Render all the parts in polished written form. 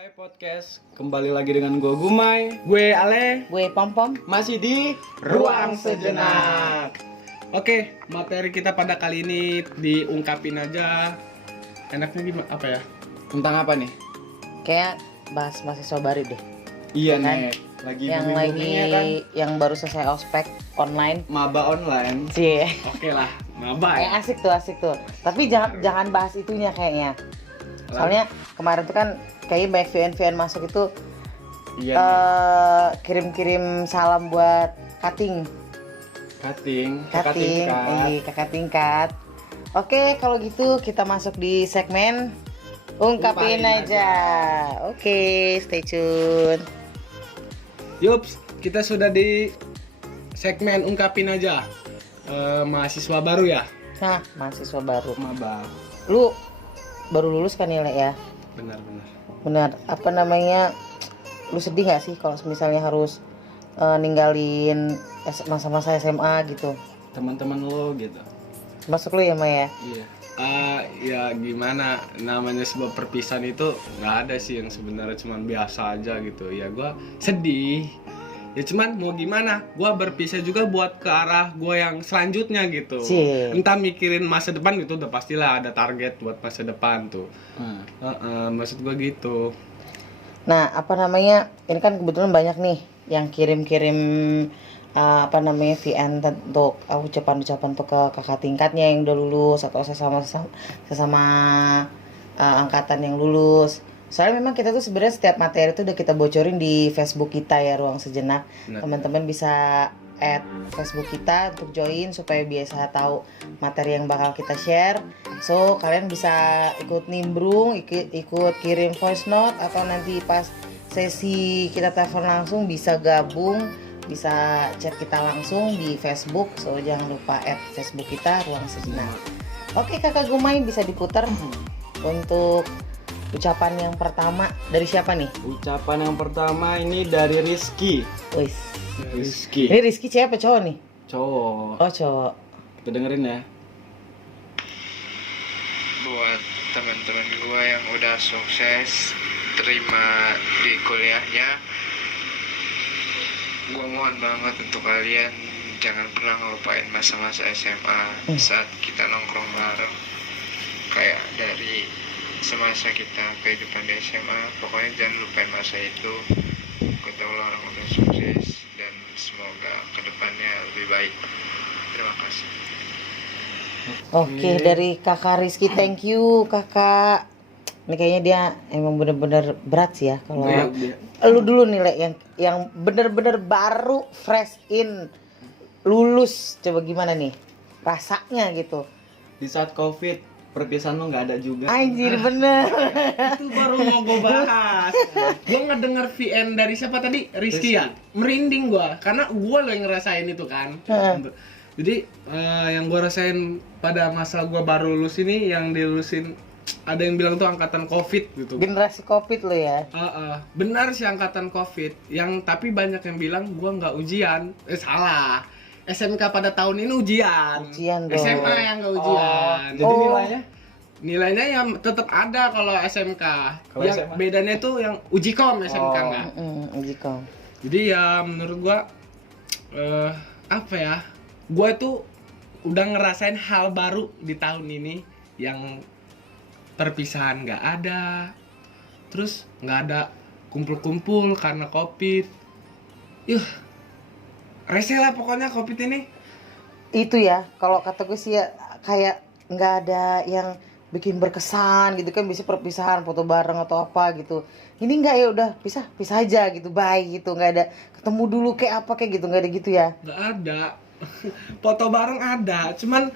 Hai podcast, kembali lagi dengan gue Gumai, gue Ale, Gue Pom-Pom. masih di Ruang Sejenak. Oke, materi kita pada kali ini diungkapin aja. Enaknya gimana? Apa ya? Tentang apa nih? Kayak bahas mahasiswa baru deh. Iya Kan? nih, lagi Yang booming-boomingnya lagi kan, yang baru selesai ospek online. maba online. Cie. Oke lah, maba ya. Asik tuh. Tapi jangan bahas itunya kayaknya. Soalnya kemarin tuh kan kayaknya banyak VN masuk itu Iya nih. kirim-kirim salam buat cutting, kakak tingkat. kakak tingkat. Oke, kalau gitu kita masuk di segmen ungkapin Ungkapin aja. Oke, stay tune. Yups, kita sudah di segmen ungkapin aja. Mahasiswa baru ya? Nah, mahasiswa baru. Maba. Lu baru lulus kan ya, Le, ya? Benar-benar. Benar. Apa namanya? Lu sedih nggak sih kalau misalnya harus ninggalin masa-masa SMA gitu? Teman-teman lo gitu. Masuk lu ya, Maya? Iya. Ya gimana, namanya sebuah perpisahan itu nggak ada sih yang sebenarnya cuman biasa aja gitu. Ya gua sedih. Ya cuman mau gimana? Gua berpisah juga buat ke arah gua yang selanjutnya gitu. Cie. Entah mikirin masa depan gitu, udah pastilah ada target buat masa depan tuh. Maksud gua gitu. Nah, apa namanya? Ini kan kebetulan banyak nih yang kirim-kirim apa namanya VN untuk ucapan-ucapan untuk ke kakak tingkatnya yang udah lulus atau sesama angkatan yang lulus. Soalnya memang kita tuh sebenarnya setiap materi tuh udah kita bocorin di Facebook kita ya, Ruang Sejenak. Benar. Teman-teman bisa add Facebook kita untuk join supaya biasa tahu materi yang bakal kita share. So kalian bisa ikut nimbrung, ikut kirim voice note, atau nanti pas sesi kita telepon langsung bisa gabung, bisa chat kita langsung di Facebook. So jangan lupa add Facebook kita Ruang Sejenak. Oke, Kakak Gumai, bisa diputar untuk ucapan yang pertama dari siapa nih? Ucapan yang pertama ini dari Rizky. Wis. Rizky. Ini Rizky cewek apa cowok nih? Cowok. Oh, cowok. Kita dengerin ya. Buat teman-teman gue yang udah sukses terima di kuliahnya, gue mohon banget untuk kalian jangan pernah ngelupain masa-masa SMA saat kita nongkrong bareng, kayak dari semasa kita kehidupan di SMA. Pokoknya jangan lupain masa itu. Ketemu orang udah sukses dan semoga kedepannya lebih baik. Terima kasih. Oke, dari Kakak Rizky, thank you Kakak. Ini kayaknya dia emang bener-bener berat sih ya kalau Iya. lu dulu nih, Le, yang bener-bener baru fresh in lulus. Coba gimana nih rasanya gitu? Di saat COVID, perpisahan lo nggak ada juga. Anjir, bener. Itu baru mau gue bahas. Gue ngedenger VN dari siapa tadi? Rizky ya? Merinding gue, karena gue lo yang ngerasain itu kan. Jadi yang gue rasain pada masa gue baru lulus ini, yang dilulusin ada yang bilang tuh angkatan COVID gitu. Generasi Covid lu ya. Benar sih angkatan COVID. Yang tapi banyak yang bilang gue nggak ujian. Salah. SMK pada tahun ini ujian. Ujian dong. SMA yang nggak ujian. Jadi nilainya? Nilainya yang tetap ada kalau SMK. Kalau yang SMA? bedanya tuh yang uji kom SMK nggak. Uji kom. Jadi ya menurut gua apa ya? Gua tuh udah ngerasain hal baru di tahun ini, yang perpisahan nggak ada, terus nggak ada kumpul-kumpul karena COVID. Rese lah pokoknya COVID ini. Itu ya, kalau kata gue sih ya, kayak nggak ada yang bikin berkesan gitu kan. Bisa perpisahan foto bareng atau apa gitu. Ini nggak, ya udah pisah aja gitu, bye gitu. Nggak ada ketemu dulu kayak apa kayak gitu, nggak ada gitu ya. Nggak ada. Foto bareng ada, cuman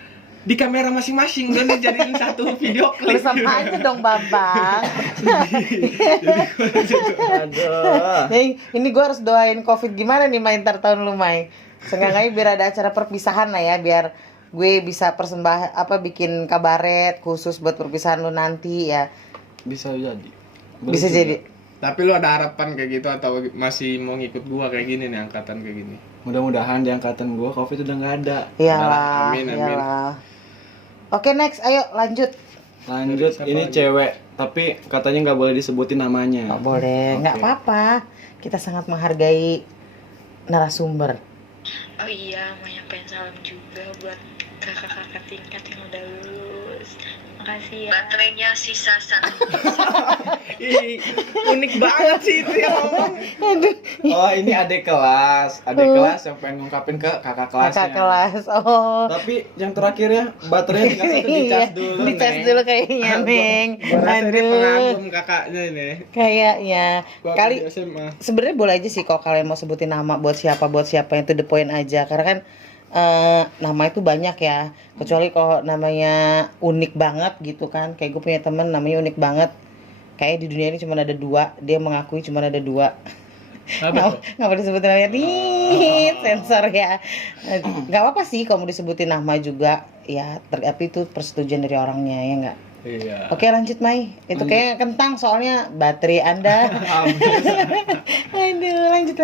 di kamera masing-masing dan dijadiin satu video Lu klip. sama aja dong, Bambang. Aduh. Ini gue harus doain COVID gimana nih, main ntar tahun lu, Mai. Seenggaknya biar ada acara perpisahan lah ya, biar gue bisa bikin kabaret khusus buat perpisahan lu nanti ya. Bisa jadi. Bisa jadi. Tapi lu ada harapan kayak gitu atau masih mau ngikut gua kayak gini nih, angkatan kayak gini? Mudah-mudahan di angkatan gua COVID udah nggak ada. Iyalah, Amin. iyalah. Oke, next, ayo lanjut. Lanjut, Siapa ini lagi? cewek tapi katanya nggak boleh disebutin namanya. Nggak boleh, nggak Oke. apa-apa. Kita sangat menghargai narasumber. Oh iya, mau nyampein salam juga buat kakak-kakak tingkat yang udah lulus. Makasih ya. Baterainya sisa 1. Ih, unik banget sih itu yang ngomong. Oh, ini adik kelas yang pengen ngungkapin ke kakak kelasnya. Kakak kelas, oh. Tapi yang terakhirnya baterainya tinggal satu dicas Iya, dulu. dicas Neng. dulu kayaknya, Neng. Gua rasa ini Aduh, pengagum kakaknya ini. kayaknya. Gua Kali di SMA. sebenarnya boleh aja sih kalau kalian mau sebutin nama buat siapa yang to the point aja. Karena kan nama itu banyak ya. Kecuali kalau namanya unik banget gitu kan. Kayak gue punya temen namanya unik banget. Kayak di dunia ini cuma ada 2. Dia mengakui cuma ada 2. Apa tuh? Nggak boleh disebutin namanya nih, sensor ya. Nggak apa-apa sih kalau mau disebutin nama juga ya, tapi itu persetujuan dari orangnya ya nggak. Iya. Oke lanjut Mai, itu kayaknya kentang soalnya baterai Anda. Aduh lanjut.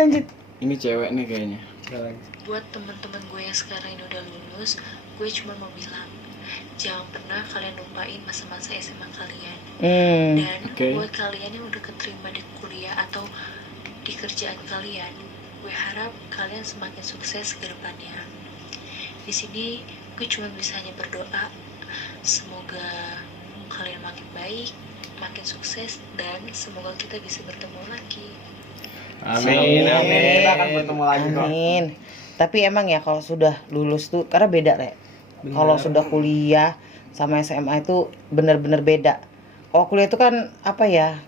Ini cewek nih kayaknya. Buat teman-teman gue yang sekarang ini udah lulus, gue cuma mau bilang, jangan pernah kalian lupain masa-masa SMA kalian. Dan Oke. buat kalian yang udah keterima di kuliah atau di kerjaan kalian, gue harap kalian semakin sukses ke depannya. Di sini gue cuma bisa hanya berdoa, semoga kalian makin baik, makin sukses, dan semoga kita bisa bertemu lagi. Amin, amin. Kita akan bertemu lagi kok. Amin. Tapi emang ya kalau sudah lulus tuh karena beda Le. Kalau sudah kuliah sama SMA itu benar-benar beda. Kalau kuliah itu kan apa ya?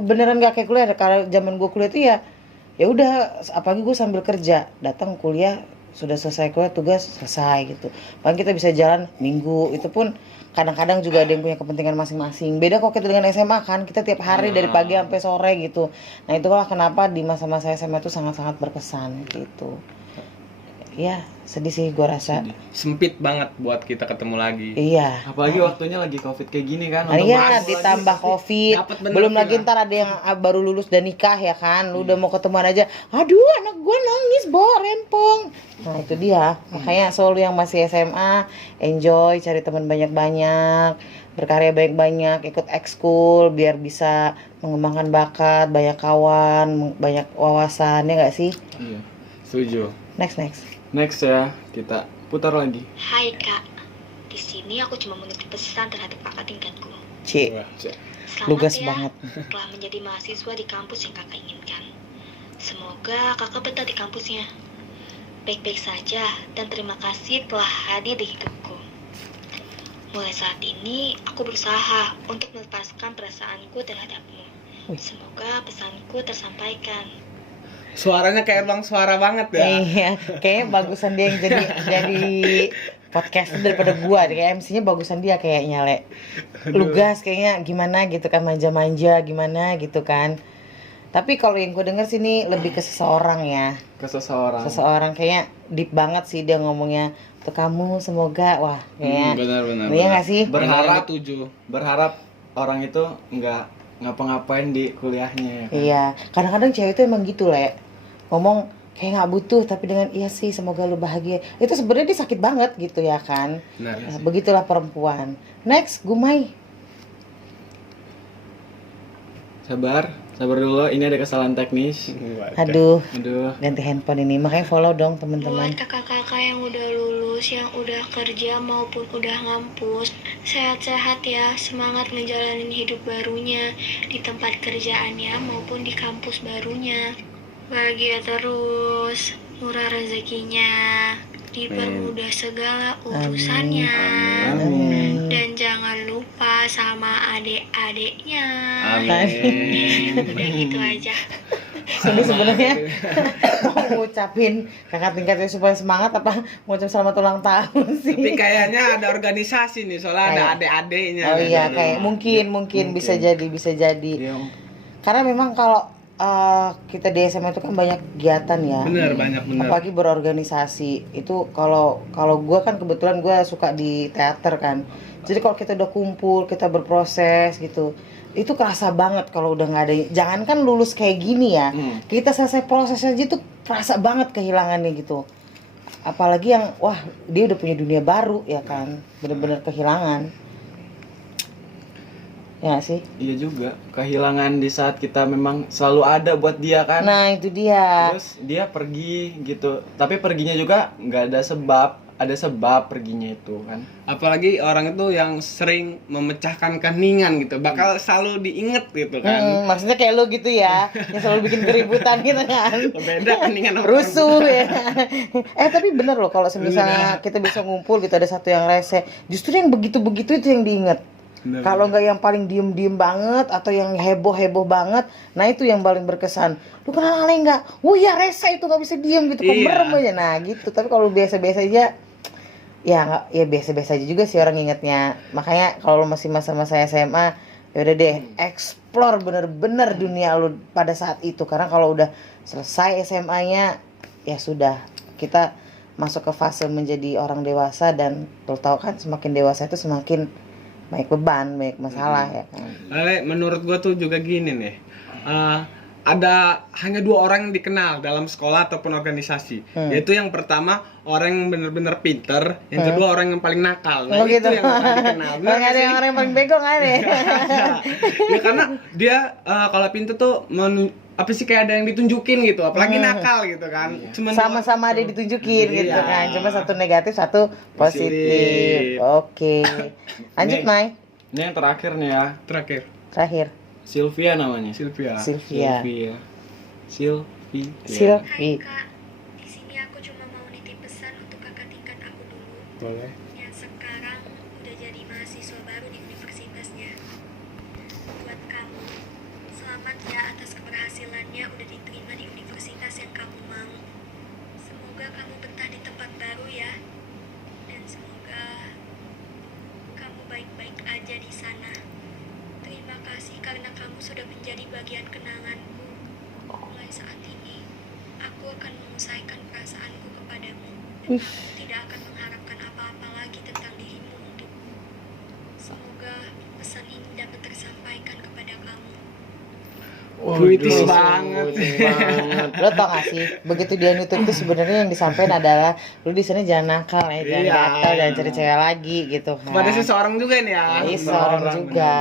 Beneran nggak kayak kuliah. Kalau zaman gue kuliah tuh ya udah, apalagi gue sambil kerja, datang kuliah sudah selesai kuliah, tugas selesai gitu. Paling kita bisa jalan minggu, itu pun kadang-kadang juga ada yang punya kepentingan masing-masing. Beda kalau kita dengan SMA kan, kita tiap hari dari pagi sampai sore gitu. Nah itulah kenapa di masa-masa SMA itu sangat-sangat berkesan gitu. Ya sedih sih gue rasa. Sempit banget buat kita ketemu lagi. Iya. Apalagi waktunya lagi Covid kayak gini kan. Nah, untuk iya bahas ditambah lagi. Covid, Dapet bener belum sih lagi lah. ntar ada yang baru lulus dan nikah ya kan, lu udah mau ketemuan aja, aduh anak gua nangis rempong. Nah itu dia, makanya selalu yang masih SMA enjoy, cari teman banyak-banyak, berkarya banyak-banyak, ikut ekskul biar bisa mengembangkan bakat, banyak kawan, banyak wawasan ya nggak sih? Iya. Setuju. Next. Next ya, kita putar lagi. Hai kak, di sini aku cuma menitip pesan terhadap kakak tingkatku. C, Wah. Selamat lugas ya, banget. telah menjadi mahasiswa di kampus yang kakak inginkan. Semoga kakak betah di kampusnya. Baik-baik saja dan terima kasih telah hadir di hidupku. Mulai saat ini aku berusaha untuk melepaskan perasaanku terhadapmu. Semoga pesanku tersampaikan. Suaranya kayak ruang suara banget ya. Iya, kayaknya bagusan dia yang jadi podcast daripada gua. Kayak MC-nya bagusan dia kayaknya, Le. Lugas kayaknya gimana gitu kan, manja-manja gimana gitu kan. Tapi kalau yang gue denger sini lebih ke seseorang ya. Ke seseorang. Seseorang kayaknya deep banget sih dia ngomongnya. Untuk kamu semoga wah kayaknya. Benar. Iya nggak sih? Berharap tujuh. berharap orang itu nggak ngapa-ngapain di kuliahnya ya kan? Iya, kadang-kadang cewek itu emang gitu, Le. Ngomong kayak nggak butuh tapi dengan iya sih semoga lu bahagia. Itu sebenarnya dia sakit banget gitu ya kan. Benar. Ya, begitulah perempuan. Next, Gumai. Sabar dulu, ini ada kesalahan teknis. Aduh, Aduh. ganti handphone ini. Makanya follow dong teman-teman. Buat kakak-kakak yang udah lulus, yang udah kerja maupun udah ngampus, sehat-sehat ya, semangat ngejalanin hidup barunya di tempat kerjaannya maupun di kampus barunya. Bahagia terus, murah rezekinya, dipermudah segala urusannya. Amin. Dan jangan lupa sama adik-adiknya. Amin. Udah gitu aja. Ini sebenarnya mau ngucapin kakak tingkatnya supaya semangat apa ngucap selamat ulang tahun sih? Tapi kayaknya ada organisasi nih, soalnya ada Kayak- adik-adiknya. Oh iya, Gitu. kayak mungkin bisa jadi. Dia Karena memang kalau kita di SMA itu kan banyak kegiatan ya. Bener, banyak bener. Apalagi berorganisasi. Itu kalau gue kan kebetulan gue suka di teater kan. Jadi kalau kita udah kumpul, kita berproses gitu, itu kerasa banget kalau udah nggak ada. Jangan kan lulus kayak gini ya. Kita selesai proses aja tuh kerasa banget kehilangannya gitu. Apalagi yang wah dia udah punya dunia baru ya kan, bener-bener kehilangan. Ya nggak sih? Iya juga, kehilangan di saat kita memang selalu ada buat dia kan. Nah itu dia. Terus dia pergi gitu, tapi perginya juga nggak ada sebab, ada sebab perginya itu kan. Apalagi orang itu yang sering memecahkan keheningan gitu, bakal selalu diinget gitu kan. Maksudnya kayak lu gitu ya, yang selalu bikin keributan gitu kan. Beda keheningan sama Rusuh ya. Tapi bener loh kalau misalnya kita bisa ngumpul gitu ada satu yang rese, justru yang begitu-begitu itu yang diinget. Bener. Kalau nggak yang paling diem-diem banget atau yang heboh-heboh banget, nah itu yang paling berkesan. Lu kenal Ale nggak? Ya rese itu nggak bisa diem gitu, kok Iya. merem aja. Nah gitu. Tapi kalau biasa-biasa aja, ya nggak, ya biasa-biasa aja juga sih orang ingetnya. Makanya kalau lu masih masa-masa SMA, ya udah deh, explore bener-bener dunia lu pada saat itu. Karena kalau udah selesai SMA-nya, ya sudah, kita masuk ke fase menjadi orang dewasa. Dan lu tahu kan, semakin dewasa itu semakin banyak beban, banyak masalah ya kan. Ale, menurut gua tuh juga gini nih. Ada hanya 2 orang yang dikenal dalam sekolah ataupun organisasi. Yaitu yang pertama orang yang bener-bener pinter, yang kedua orang yang paling nakal. Nah, Oh, itu gitu. yang bakal dikenal. Bener Nggak nggak ada sih? yang orang yang paling bego nggak ada. Ya karena dia kalau pintu tuh apa sih kayak ada yang ditunjukin gitu, apalagi nakal gitu kan. Cuman Sama-sama ada ditunjukin gitu Iya. kan. Cuma satu negatif, satu positif. Positif. Oke. Lanjut, Nih. Mai. Ini yang terakhir nih ya, terakhir Terakhir. Sylvia namanya. Silvia. Sylvia. Sylvia. Sylvie. Kak, di sini aku cuma mau nitip pesan untuk kakak tingkat aku dulu Boleh. yang sekarang udah jadi mahasiswa baru di universitasnya. Buat kamu, selamat ya atas keberhasilannya udah diterima di universitas yang kamu mau. Semoga kamu betah di tempat baru ya. Dan semoga kamu baik-baik aja di sana. Terima kasih karena kamu sudah menjadi bagian kenanganku. Mulai saat ini, aku akan mengusahakan perasaanku kepadamu. Dan aku tidak akan mengharapkan apa-apa lagi tentang dirimu untuk. Semoga pesan ini dapat tersampaikan kepada kamu. Puitis banget. Lo tau gak sih, begitu dia nutup tuh sebenarnya yang disampaikan adalah lu di sana jangan nakal ya, jangan Iya. gatel, jangan cari cewek lagi gitu kan. Kepada seseorang juga nih ya. Iya, seorang juga.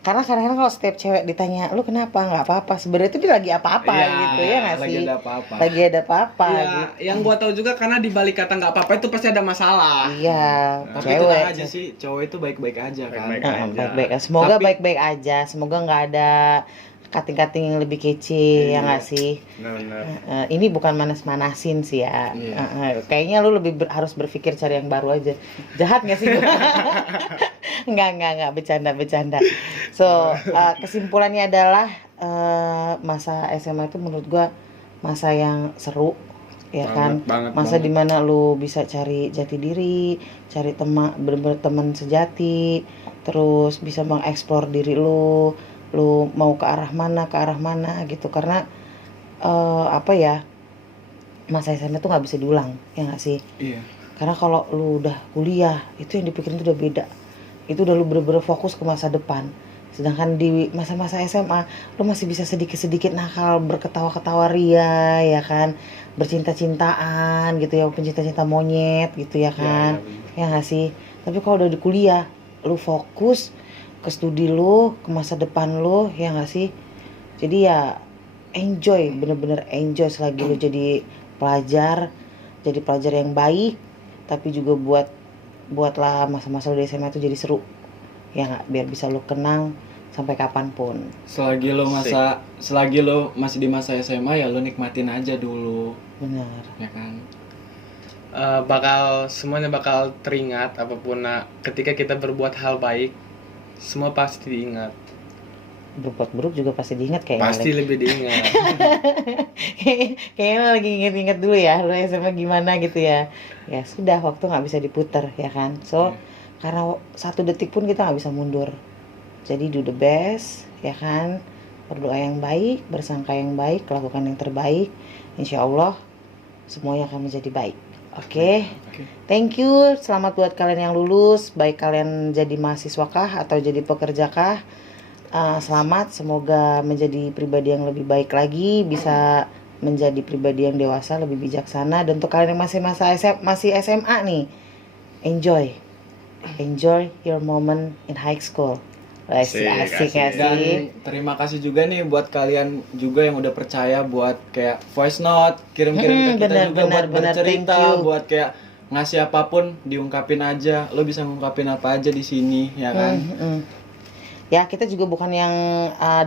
Karena kadang-kadang kalau setiap cewek ditanya, lu kenapa? Nggak apa-apa. Sebenarnya itu dia lagi apa-apa Iya, gitu ya nggak lagi sih? ada apa-apa. Lagi ada apa-apa Iya, gitu. yang gua tahu juga karena di balik kata nggak apa-apa itu pasti ada masalah. Iya, Tapi cewek. tenang aja sih, cowok itu baik-baik aja kan. Baik-baik Heeh, aja. baik-baik. Semoga Tapi- baik-baik aja. Semoga nggak ada kating-kating yang lebih kece, ya nggak sih? Benar-benar. Ini bukan manas-manasin sih ya. Iya. Kayaknya lu lebih harus berpikir cari yang baru aja. Jahat nggak sih? Enggak, bercanda. So, kesimpulannya adalah masa SMA itu menurut gua masa yang seru, ya kan? Banget, Masa banget. dimana lu bisa cari jati diri, cari teman, bener-bener teman sejati, terus bisa mengeksplor diri lu mau ke arah mana gitu. Karena apa ya, masa SMA tuh nggak bisa diulang, ya nggak sih? Iya. Karena kalau lu udah kuliah, itu yang dipikirin tuh udah beda. Itu udah lu bener-bener fokus ke masa depan. Sedangkan di masa-masa SMA, lu masih bisa sedikit-sedikit nakal, berketawa-ketawa ria, ya kan? Bercinta-cintaan gitu ya, pencinta-cinta monyet gitu ya kan? Ya nggak sih? Tapi kalau udah di kuliah, lu fokus ke studi lu, ke masa depan lu, ya nggak sih? Jadi ya enjoy, bener-bener enjoy selagi lu jadi pelajar yang baik. Tapi juga buatlah masa-masa lu di SMA itu jadi seru, ya nggak? Biar bisa lu kenang sampai kapanpun. Selagi lo masih di masa SMA ya lo nikmatin aja dulu, Benar. ya kan? Semuanya bakal teringat apapun ketika kita berbuat hal baik, semua pasti diingat. Berbuat buruk juga pasti diingat kayaknya. Pasti lebih diingat. Kayaknya lo lagi inget-inget dulu ya, lo SMA gimana gitu ya. Ya sudah, waktu nggak bisa diputar ya kan. So karena 1 detik pun kita nggak bisa mundur. Jadi do the best, ya kan. Berdoa yang baik, bersangka yang baik, lakukan yang terbaik. Insya Allah semuanya akan menjadi baik. Oke. Thank you. Selamat buat kalian yang lulus, baik kalian jadi mahasiswa kah atau jadi pekerja kah. Selamat, semoga menjadi pribadi yang lebih baik lagi, bisa menjadi pribadi yang dewasa, lebih bijaksana. Dan untuk kalian yang masih SMA nih, enjoy your moment in high school. Asik ya Dan sih. terima kasih juga nih buat kalian juga yang udah percaya buat kayak voice note, kirim-kirim ke kita Benar, juga buat benar, bercerita, thank you. buat kayak ngasih apapun diungkapin aja. Lo bisa ngungkapin apa aja di sini, ya kan? Ya kita juga bukan yang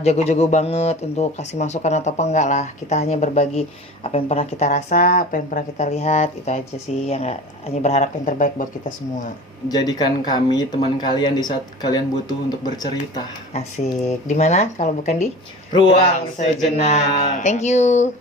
jago-jago banget untuk kasih masukan atau apa, enggak lah. Kita hanya berbagi apa yang pernah kita rasa, apa yang pernah kita lihat, itu aja sih. Yang hanya berharap yang terbaik buat kita semua. Jadikan kami teman kalian di saat kalian butuh untuk bercerita. Asik. Di mana kalau bukan di Ruang Sejenak. Thank you.